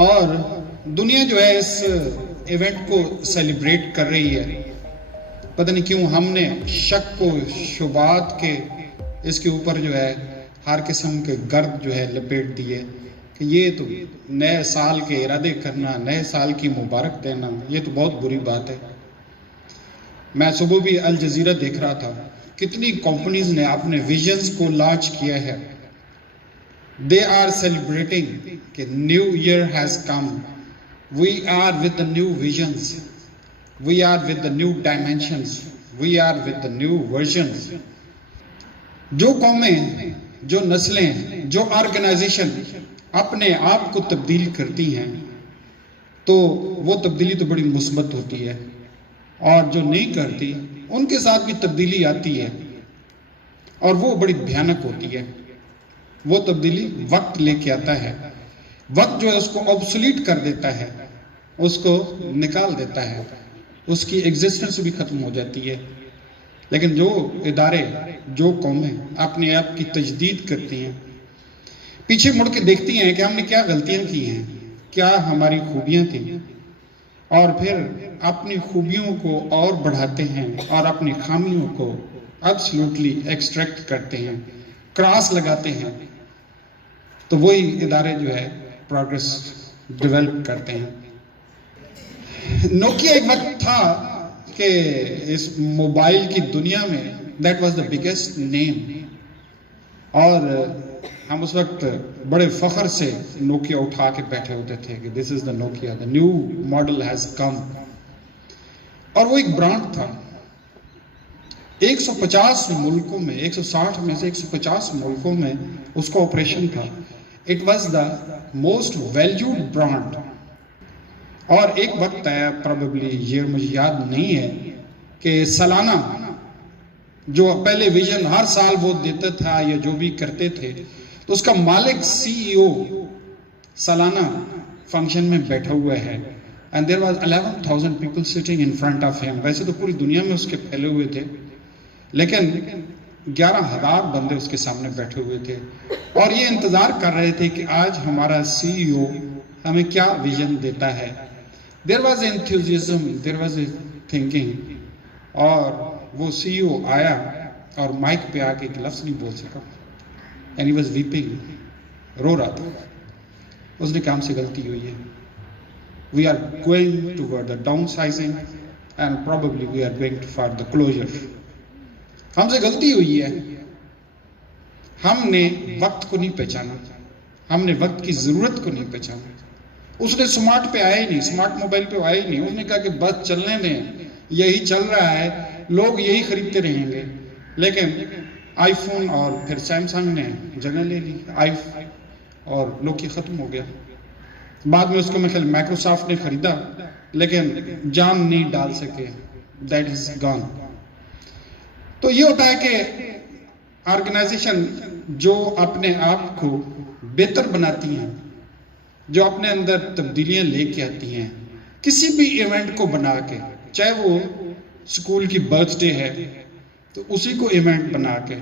اور دنیا جو ہے اس ایونٹ کو سیلیبریٹ کر رہی ہے. پتہ نہیں کیوں ہم نے شک و شبہات کے اس کے اوپر جو ہے ہر قسم کے گرد جو ہے لپیٹ دیے کہ یہ تو نئے سال کے ارادے کرنا، نئے سال کی مبارک دینا، یہ تو بہت بری بات ہے. میں صبح بھی الجزیرہ دیکھ رہا تھا، کتنی کمپنیز نے اپنے ویژنز کو لانچ کیا ہے. They are celebrating کہ new year has come. We are with the new visions. We are with the new dimensions. We are with the new versions. جو قومیں، جو نسلیں، جو آرگنائزیشن اپنے آپ کو تبدیل کرتی ہیں تو وہ تبدیلی تو بڑی مثبت ہوتی ہے، اور جو نہیں کرتی ان کے ساتھ بھی تبدیلی آتی ہے اور وہ بڑی بھیانک ہوتی ہے. وہ تبدیلی وقت لے کے آتا ہے، وقت جو ہے اس کو آبسولیٹ کر دیتا ہے، اس کو نکال دیتا ہے، اس کی ایگزسٹنس بھی ختم ہو جاتی ہے. لیکن جو ادارے، جو قومیں اپنے آپ کی تجدید کرتی ہیں، پیچھے مڑ کے دیکھتی ہیں کہ ہم نے کیا غلطیاں کی ہیں، کیا ہماری خوبیاں تھیں، اور پھر اپنی خوبیوں کو اور بڑھاتے ہیں اور اپنی خامیوں کو ایبسلیوٹلی ایکسٹریکٹ کرتے ہیں، کراس لگاتے ہیں، تو وہی ادارے جو ہے پروگریس ڈیولپ کرتے ہیں. نوکیا ایک وقت تھا کہ اس موبائل کی دنیا میں دیٹ واز دا بگیسٹ نیم، اور ہم اس وقت بڑے فخر سے نوکیا اٹھا کے بیٹھے ہوتے تھے کہ this is the Nokia, the new model has come. اور وہ ایک برانڈ تھا. 150 ملکوں میں، 160 میں سے 150 ملکوں میں اس کا آپریشن تھا. It was the most valued brand. اور ایک وقت ہے، پروبیبلی یہ مجھے یاد نہیں ہے، کہ سالانہ جو پہلے ویژن ہر سال وہ دیتا تھا یا جو بھی کرتے تھے، تو اس کا مالک سی ای او سالانہ فنکشن میں بیٹھا ہوا ہے. And there was 11,000 people sitting in front of him. ویسے تو پوری دنیا میں اس کے پھیلے ہوئے تھے، لیکن 11,000 بندے اس کے سامنے بیٹھے ہوئے تھے اور یہ انتظار کر رہے تھے کہ آج ہمارا سی ای او ہمیں کیا ویژن دیتا ہے. There was a enthusiasm, there was a thinking. اور وہ سی ای او آیا اور مائک پہ آ کے ایک لفظ نہیں بول سکا، اینڈ ہی واز ویپنگ، رو رہا تھا. اس نے کہا ہم سے غلطی ہوئی ہے. We are going toward the downsizing and probably we are going for the closure. ہم سے غلطی ہوئی ہے، ہم نے وقت کو نہیں پہچانا، ہم نے وقت کی ضرورت کو نہیں پہچانا. اس نے سمارٹ پہ آیا ہی نہیں، سمارٹ موبائل پہ آیا ہی نہیں. اس نے کہا کہ بس چلنے دیں، یہی چل رہا ہے، لوگ یہی خریدتے رہیں گے. لیکن آئی فون اور پھر سیمسنگ نے جگہ لے لی، اور نوکیا ختم ہو گیا. بعد میں اس کو میں خیال مائکروسافٹ نے خریدا، لیکن جان نہیں ڈال سکے. That is gone. تو یہ ہوتا ہے کہ آرگنائزیشن جو اپنے آپ کو بہتر بناتی ہیں، جو اپنے اندر تبدیلیاں لے کے آتی ہیں، کسی بھی ایونٹ کو بنا کے، چاہے وہ سکول کی برتھ ڈے ہے تو اسی کو ایونٹ بنا کے،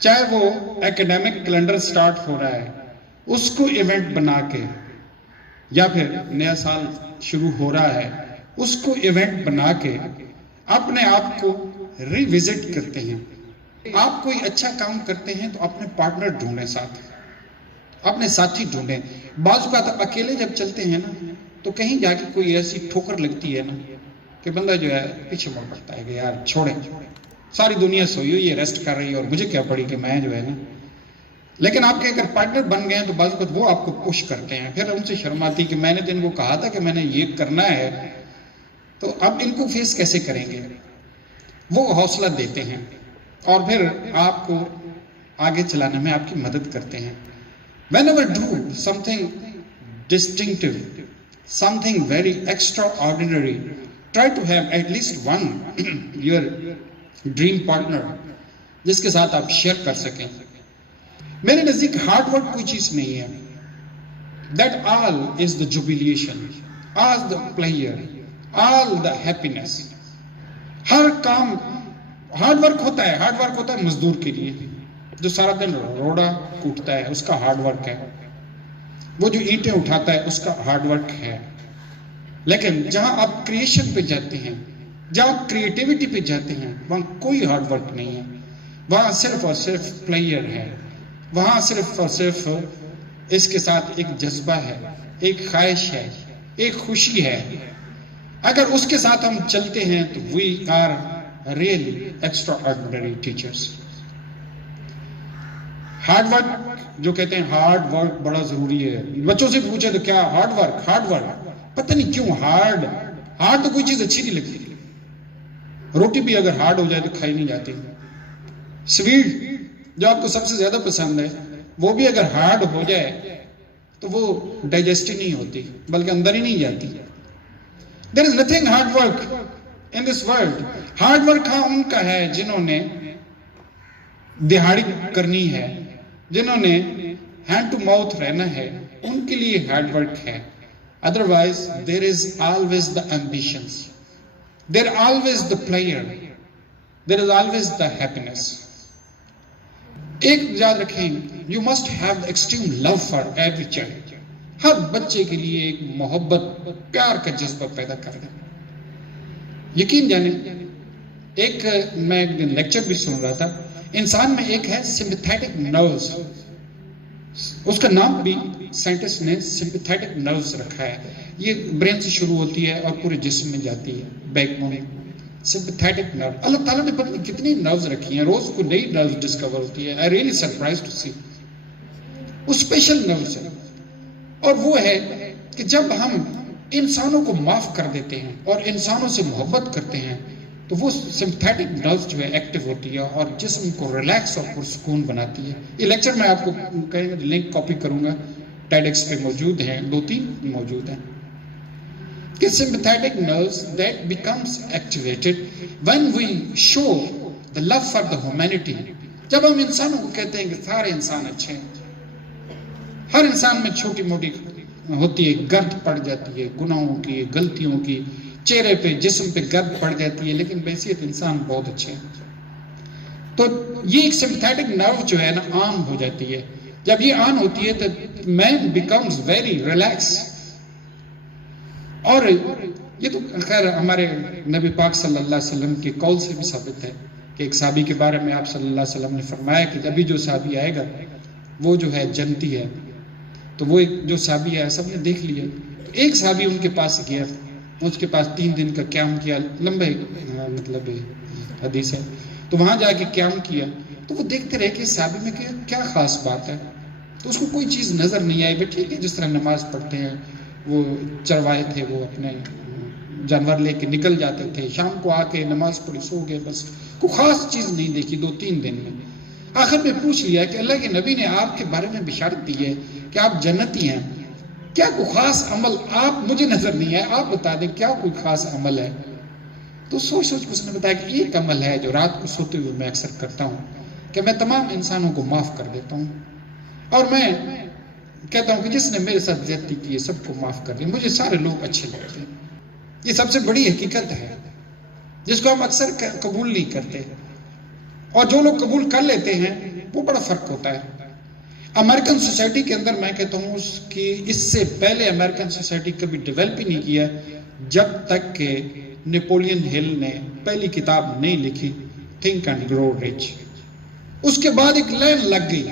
چاہے وہ ایکیڈیمک کیلنڈر سٹارٹ ہو رہا ہے اس کو ایونٹ بنا کے، یا پھر نیا سال شروع ہو رہا ہے اس کو ایونٹ بنا کے اپنے آپ کو ریوزٹ کرتے ہیں. آپ کوئی اچھا کام کرتے ہیں تو اپنے پارٹنر ڈھونڈیں، ساتھ اپنے ساتھی ڈھونڈیں. بعض اوقات آپ اکیلے جب چلتے ہیں نا تو کہیں جا کے کوئی ایسی ٹھوکر لگتی ہے نا کہ بندہ جو ہے پیچھے مڑ پڑتا ہے کہ یار چھوڑیں، ساری دنیا سوئی ہوئی ہے، ریسٹ کر رہی ہے، اور مجھے کیا پڑی کہ میں جو ہے نا. لیکن آپ کے اگر پارٹنر بن گئے ہیں تو بعض اوقات وہ آپ کو پش کرتے ہیں. پھر ان سے شرم آتی کہ میں نے تو ان کو کہا تھا کہ میں نے یہ کرنا ہے، تو اب ان کو فیس کیسے کریں گے. وہ حوصلہ دیتے ہیں اور پھر آپ کو آگے چلانے میں آپ کی مدد کرتے ہیں. Whenever do something distinctive, something very extraordinary, try to have at least one your dream partner جس کے ساتھ آپ شیئر کر سکیں. میرے نزدیک ہارڈ ورک کوئی چیز نہیں ہے. That all is the jubilation, all the pleasure, all the happiness. ہر کام ہارڈ ورک ہوتا ہے. ہارڈ ورک ہوتا ہے مزدور کے لیے جو سارا دن روڑا کوٹتا ہے، اس کا ہارڈ ورک ہے. وہ جو اینٹیں اٹھاتا ہے اس کا ہارڈ ورک ہے. لیکن جہاں آپ کریشن پہ جاتے ہیں، جہاں آپ کریٹیوٹی پہ جاتے ہیں، وہاں کوئی ہارڈ ورک نہیں ہے. وہاں صرف اور صرف پلیئر ہے. وہاں صرف اور صرف اس کے ساتھ ایک جذبہ ہے، ایک خواہش ہے، ایک خوشی ہے. اگر اس کے ساتھ ہم چلتے ہیں تو we are really extraordinary teachers. Hard work جو کہتے ہیں ہارڈ ورک بڑا ضروری ہے. بچوں سے پوچھے تو کیا ہارڈ ورک پتہ نہیں کیوں ہارڈ تو کوئی چیز اچھی نہیں لگتی. روٹی بھی اگر ہارڈ ہو جائے تو کھائی نہیں جاتی. سویٹ جو آپ کو سب سے زیادہ پسند ہے وہ بھی اگر ہارڈ ہو جائے تو وہ ڈائجسٹ ہی نہیں ہوتی بلکہ اندر ہی نہیں جاتی. There is nothing hard work in this world. Hard work ہاں ان کا ہے جنہوں نے دہاڑی کرنی ہے، جنہوں نے ہینڈ ٹو ماؤتھ رہنا ہے، ان کے لیے ہارڈ ورک ہے. Otherwise, there is always the ambitions. There is always the player. There is always the happiness. ایک یاد رکھیں، you must have the extreme love for every child. ہر بچے کے لیے ایک محبت، پیار کا جذبہ پیدا کر دیں. یقین جانیں، میں ایک لیکچر بھی سن رہا تھا، انسان میں ایک ہے sympathetic nerves. اس کا نام بھی سائنٹسٹ نے sympathetic nerves رکھا ہے. یہ برین سے شروع ہوتی ہے اور پورے جسم میں جاتی ہے، بیک بون. sympathetic nerve. اللہ تعالیٰ نے پتہ نہیں کتنی نروز رکھی ہیں، روز کو نئی نروز ڈسکور ہوتی ہے. I really surprised to see. وہ اسپیشل نروز ہے، اور وہ ہے کہ جب ہم انسانوں کو معاف کر دیتے ہیں اور انسانوں سے محبت کرتے ہیں تو وہ سمپتھیٹک نروز جو ہے ایکٹیو ہوتی ہے اور جسم کو ریلیکس اور پرسکون بناتی ہے. یہ لیکچر میں آپ کو لنک کاپی کروں گا، ٹیڈیکس پہ موجود ہیں، 2-3 موجود ہیں. کہ sympathetic nerves that becomes activated when we show the love for the humanity. جب ہم انسانوں کو کہتے ہیں کہ سارے انسان اچھے ہیں، ہر انسان میں چھوٹی موٹی ہوتی ہے، گرد پڑ جاتی ہے گناہوں کی، غلطیوں کی، چہرے پہ جسم پہ گرد پڑ جاتی ہے، لیکن بحیثیت انسان بہت اچھے ہیں. تو یہ ایک sympathetic nerve جو ہے نا آن ہو جاتی ہے. جب یہ آن ہوتی ہے تو man becomes very relaxed. اور یہ تو خیر ہمارے نبی پاک صلی اللہ علیہ وسلم کے قول سے بھی ثابت ہے کہ ایک صحابی کے بارے میں آپ صلی اللہ علیہ وسلم نے فرمایا کہ ابھی جو صحابی آئے گا وہ جو ہے جنتی ہے. تو وہ جو صحابی ہے سب نے دیکھ لیا. تو ایک صحابی ان کے پاس گیا، اس کے پاس 3 دن کا قیام کیا، لمبے مطلب حدیث ہے. تو وہاں جا کے قیام کیا تو وہ دیکھتے رہے کہ صحابی میں کیا خاص بات ہے. تو اس کو کوئی چیز نظر نہیں آئی. بھائی ٹھیک ہے، جس طرح نماز پڑھتے ہیں، وہ چروائے تھے، وہ اپنے جانور لے کے نکل جاتے تھے، شام کو آ کے نماز پڑھی سو گئے، بس کوئی خاص چیز نہیں دیکھی 2-3 دن میں. آخر میں پوچھ لیا کہ اللہ کے نبی نے آپ کے بارے میں بشارت دی ہے کہ آپ جنتی ہیں، کیا کوئی خاص عمل آپ مجھے نظر نہیں ہے، آپ بتا دیں کیا کوئی خاص عمل ہے. تو سوچ کے اس نے بتایا کہ ایک عمل ہے جو رات کو سوتے ہوئے میں اکثر کرتا ہوں کہ میں تمام انسانوں کو معاف کر دیتا ہوں، اور میں کہتا ہوں کہ جس نے میرے ساتھ زیادتی کی ہے سب کو معاف کر دیں، مجھے سارے لوگ اچھے لگتے ہیں. یہ سب سے بڑی حقیقت ہے جس کو ہم اکثر قبول نہیں کرتے، اور جو لوگ قبول کر لیتے ہیں وہ بڑا فرق ہوتا ہے. امریکن سوسائٹی کے اندر میں کہتا ہوں اس سے پہلے امریکن سوسائٹی کبھی ڈیولپ ہی نہیں کیا جب تک کہ نیپولین ہل نے پہلی کتاب نہیں لکھی، تھنک اینڈ گرو رچ. اس کے بعد ایک لائن لگ گئی،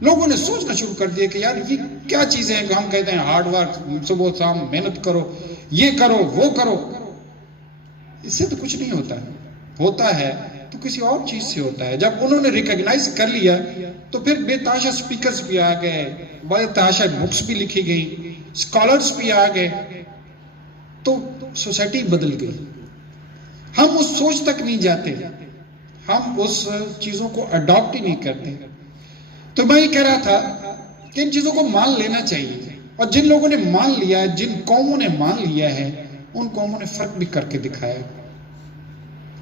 لوگوں نے سوچنا شروع کر دیا کہ یار یہ کیا چیزیں ہیں کہ ہم کہتے ہیں ہارڈ ورک، صبح شام محنت کرو، یہ کرو وہ کرو. اس سے تو کچھ نہیں ہوتا ہے تو کسی اور چیز سے ہوتا ہے. جب انہوں نے ریکگنائز کر لیا تو پھر بے تحاشا سپیکرز بھی آ گئے، بے تحاشا بکس بھی لکھی گئی، اسکالرز بھی آ گئے، تو سوسائٹی بدل گئی. ہم اس سوچ تک نہیں جاتے، ہم اس چیزوں کو اڈاپٹ ہی نہیں کرتے. تو میں یہ کہہ رہا تھا کہ ان چیزوں کو مان لینا چاہیے، اور جن لوگوں نے مان لیا ہے، جن قوموں نے مان لیا ہے، ان قوموں نے فرق بھی کر کے دکھایا.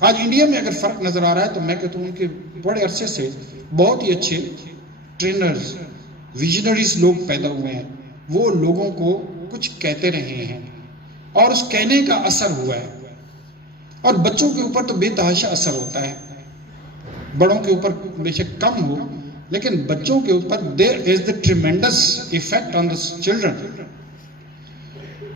آج انڈیا میں اگر فرق نظر آ رہا ہے تو میں کہتا ہوں ان کے بڑے عرصے سے بہت ہی اچھے ٹرینرز، ویژنریز لوگ پیدا ہوئے ہیں. وہ لوگوں کو کچھ کہتے رہے ہیں اور اس کہنے کا اثر ہوا ہے. اور بچوں کے اوپر تو بے تحاشا اثر ہوتا ہے، بڑوں کے اوپر بے شک کم ہو، لیکن بچوں کے اوپر there is the tremendous effect on the children.